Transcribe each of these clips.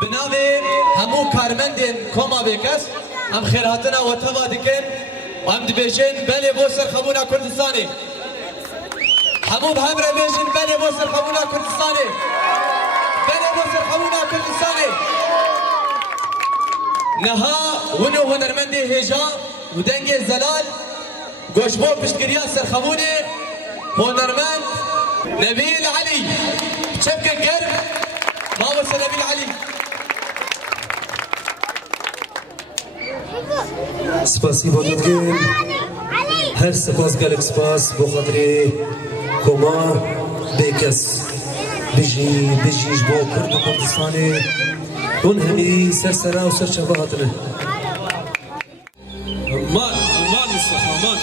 بناوی همو کارمندین کما بکس هم خیراتنا و توا دکن و هم دبیشن بله بو سرخبونا کردستانی همو به هم را بیشن بله بو سرخبونا کردستانی بله بو سرخبونا کردستانی نها ونو هنرمندی هیجا و دنگ زلال گوشبو پشتگریا سرخبونی هنرمند نبیل علی چبکن گرم ما وصل نبیل علی سپاسی بودید هر سپاس گلک سپاس بخاطر کما بکس بجیش با کرد و کردستانی اون همی سرسرا و سرچواتنه مان مصطفى مان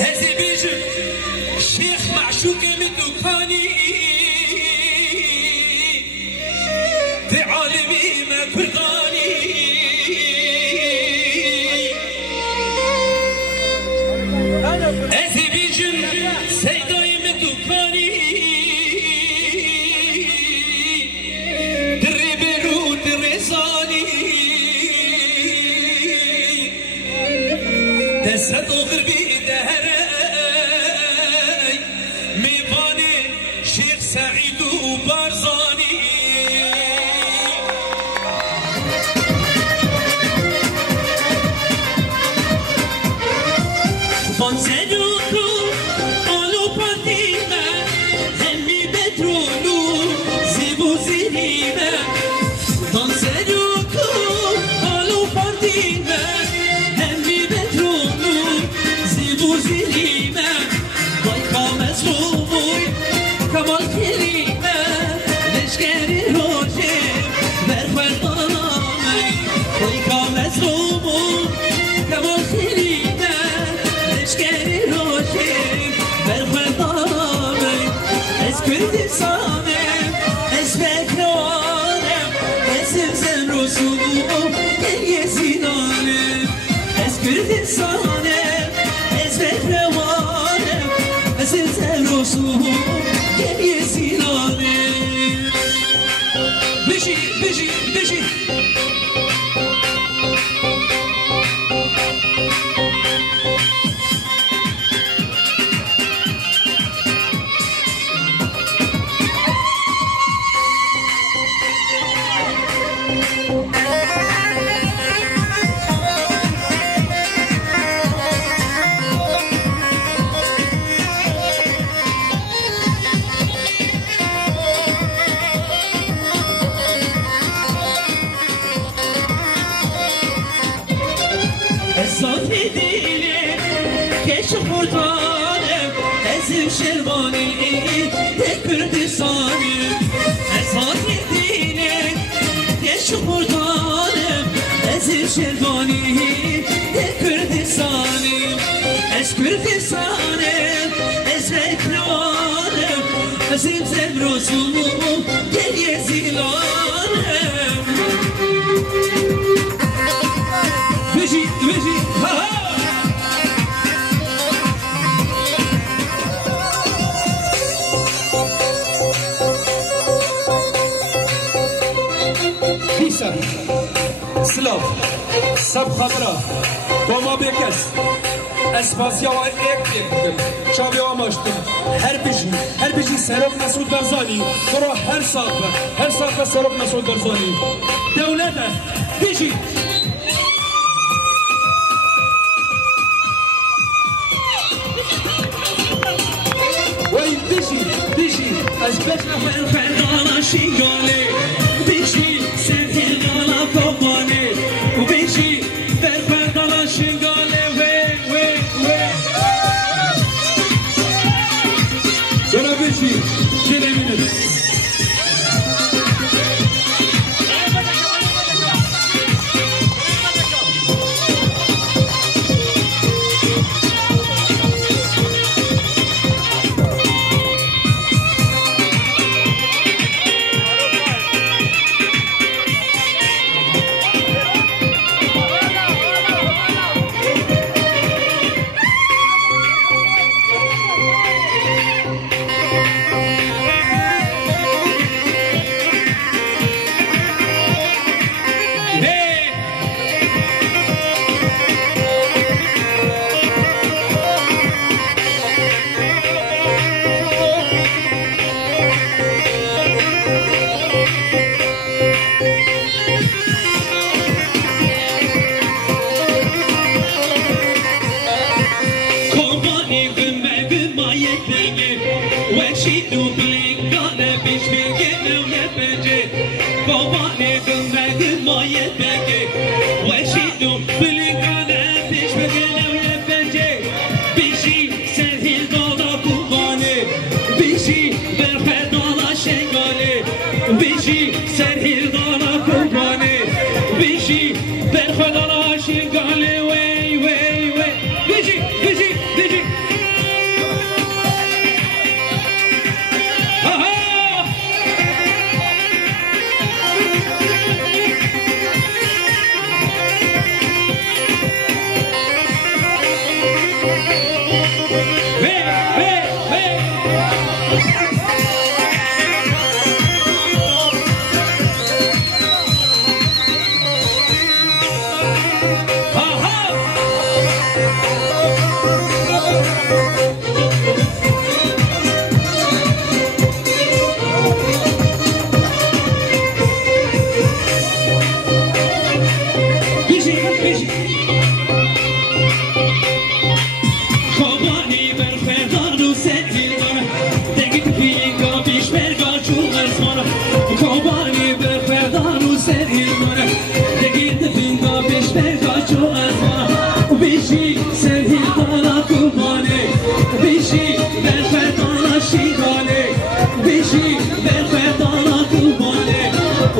هزي بيجن شيخ معشوق مدوكاني في عالمي ما كرداني هزي بيجن سيداي مدوكاني دري بيرو دري صاني دست غربي دهري ميباني شيخ سعيد وبارزاني فانسلوكو قالوا باتيما همي بترولو زيبو زيريما فانسلوكو قالوا باتيما همي بترولو زيبو زيريما ضيقا مزلوموي كمال كريمة لشكري روجي برفر طلامي ضيقا مزلوموي كمال كريمة لشكري روجي برفر طلامي از كردستانم از بكرانم از زمزم رسوم گریه زیدانم از كردستانم از بكرانم از زمزم رسوم گریه زیدانم بشی بشی بشی صافي ديلي كيش خردانم ازم شرباني كردستاني صافي ديلي كيش خردانم ازم شرباني كردستاني از كردستانم از بكرانم ازم زمرسوم گریه زیلانم بجي بجي ها كيسا سلاف سب خبرة وما بيكس اسپاسیا و ایک دل شاوی و ماشتم هر بیجی سرک مسعود برزانی برو هر ساق سرک مسعود برزانی دولت بیجی وای بیجی از بجنه فرخانا شنگاله بیشی سنتی دالا کمانه و بیشی فرخانا شنگاله پیش بگم یه بجه بابانه دنبگه مایه بگه وشیدو بلگانه پیش بگم یه بجه بیشی سرهیل دادا کوبانه بیشی برخدالا شنگانه بیشی سرهیل دادا کوبانه بیشی برخدالا شنگانه وی وی وی بیشی بیشی بیشی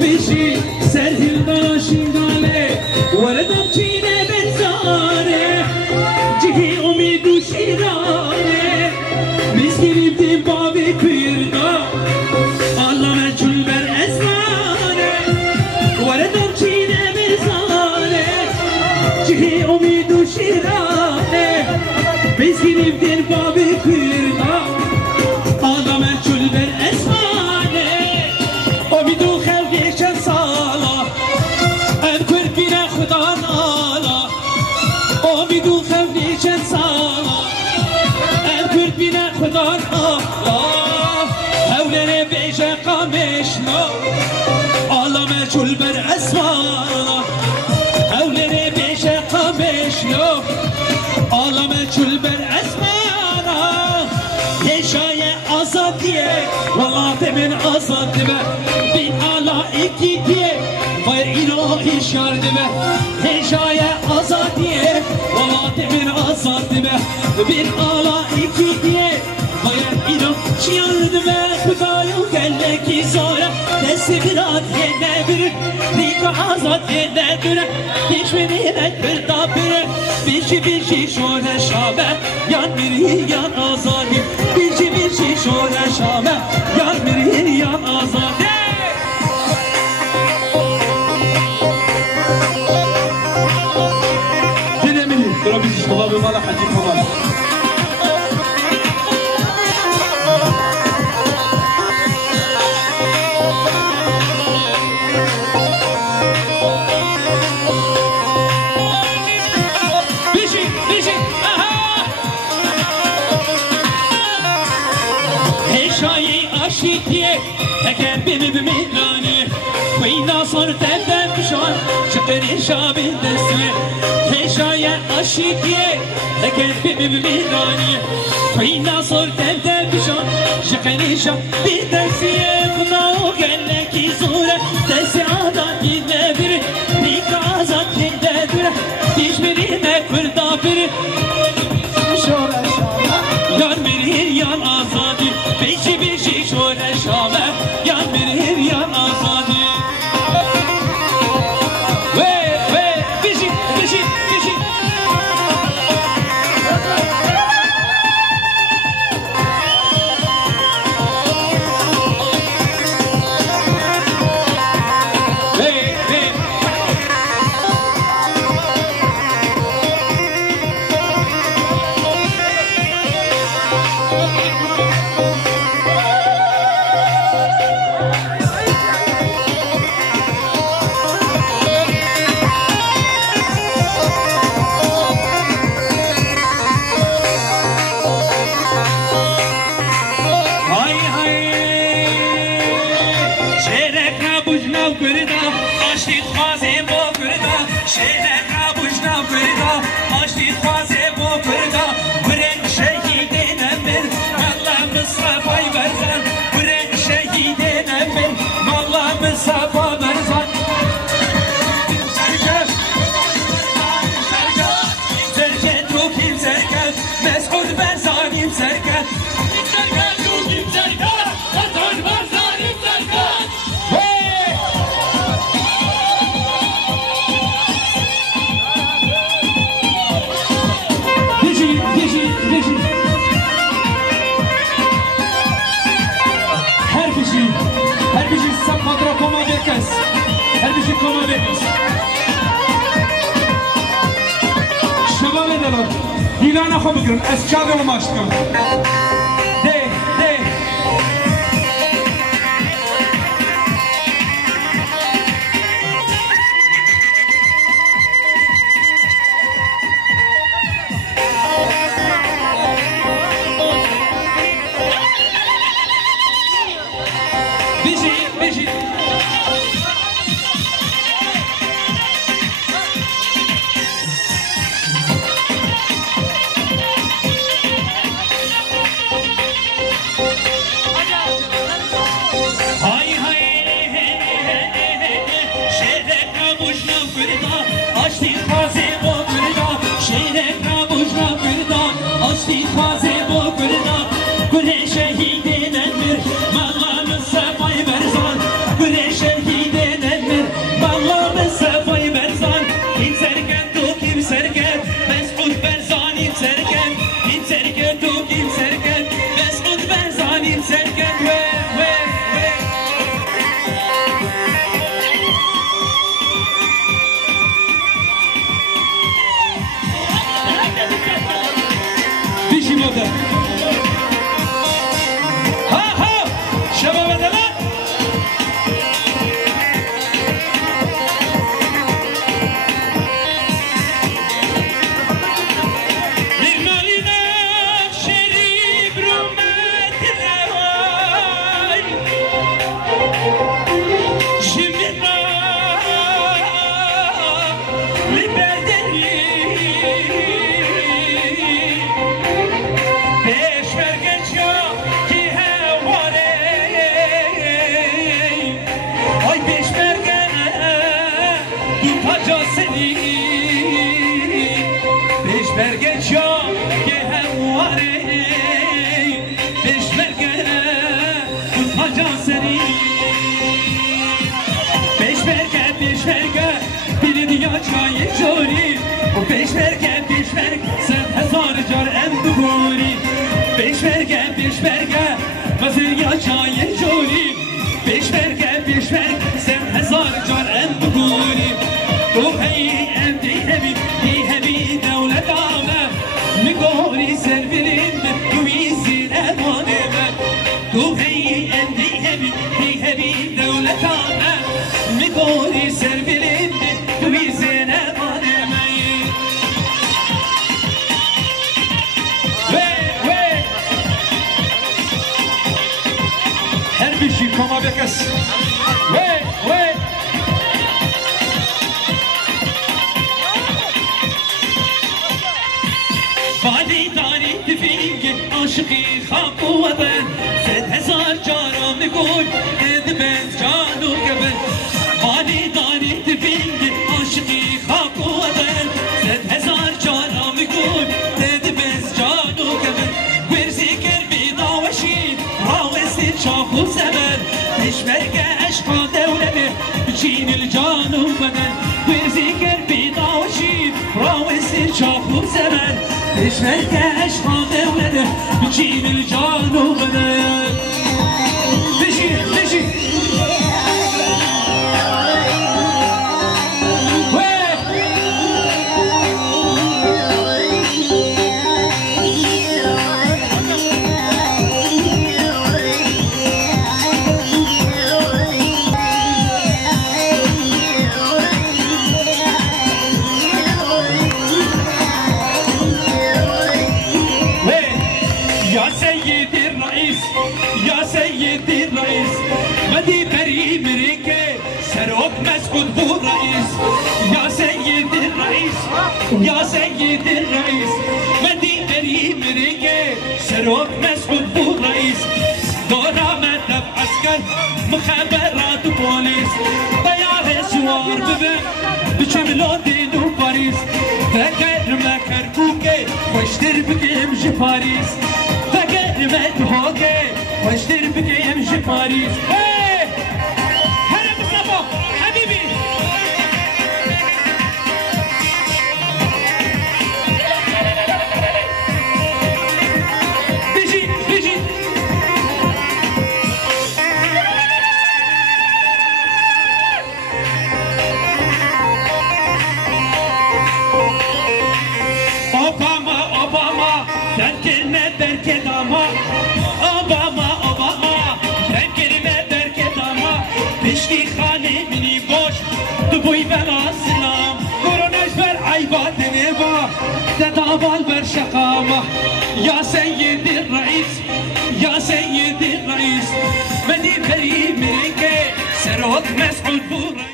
بیشی سرهیل داشین داله وردم چینه بزاره جهی امیدو شیرانه biz giriptim babi kuyurda Allah'ın çülber esmane Varedam çiğne bir zane Cihi umidu şirane biz giriptim babi kuyurda Allah'ın çülber esmane Umidu خلقشن سالا ام کربینه خدا نالا امیدو خلقشن سالا ام کربینه خدا نالا هولنه بیشه قامشنا آلامه چول بر اسمانا هولنه بیشه قامشنا آلامه چول بر اسمانا هشای آزادیه والله من آزادیه bin ala iki diye Vay ilahi şardime Hecaya azadiye Valla demin azadime bin ala iki diye Vay ilahi şardime Hüdayı gelle ki zora Tesibirat yene bir Nika azad yene bir Hiçbir et bir tabire Bir şey şöyle şabe Yan bir yan azadi Bir şey şöyle şabe Yan bir yan azadi Biz babamı bana hacı babam. Bişi, aha! Heşayi aşikiye, teker bimi bimilani, kıyna sor tevden pişan, şıkırı şabin desme. Heşayi aşikiye, teker bimi bimilani, kıyna sor tevden pişan, şıkırı şabin desme. Kuna o gelle ki zure, desi adan gidme biri, nikazat gidme biri, hiçbirine kurda biri. Yar bir yan azadi, beşi şöyle şabe, yar bir yan azadi. Ve beşi. پیلان خو بگرن از چاوی و ماشتم ده ده بیشی های های شهر کابوش نفردا آشتی خوازه با کردا شهر کابوش نفردا آشتی خوازه با کردا گل شهید نمر مغام صفای برزان گل شهید نمر مغام صفای برزان این سرکن تو کیم سرکن مسعود برزان این سرکن این سرکن تو کیم سرکن مسعود برزان این سرکن بیشی بوده ها ها شباب دلت بیرمالی نخشری برومت روای جمینا لبردنی جای جوری پیشبرگ سن هزار جان ام بگوری تو هی ام دی همی دولت آمد میگوری سر بریم توی زیر امانه من تو هی ام دی همی دولت آمد میگوری سر بریم توی زیر امانه من بیشی کما بکس وی بادی داری تفینگ عاشقی خواب و وطن 100,000 جارم نگول ادبت جان و گبن بادی داری تفینگ عاشقی خواب و وطن 100,000 جارم نگول ادبت جان و گبن ورزی کر بیداوشی راوستی شاخ و زمن پیشبرگ عشقا دولمه بچین الجان و بدن ورزی کر بیداوشی راوستی شاخ و زمن پیشبرگ عشقا دولمه بچین الجان و بدن بشی مدي بريم ريكي سروك مسكوت بو رئيس يا سيد الرئيس يا سيد الرئيس مدي بريم ريكي سروك مسكوت بو رئيس دورا مدب عسكر مخابرات بوليس طيار سوار ببن بشملو دينو باريس فكر ما كركوكي واشتر بكيم جي باريس فكر ما تهوكي واشتر بكيم جي باريس Obama بشتی خانه منی باش دبوی بلا سلام قرونش بر عیبات نبا تدابال بر شقامة يا سيد الرئيس يا سيد الرئيس مدير كريم مريكي سرود مسعود بوري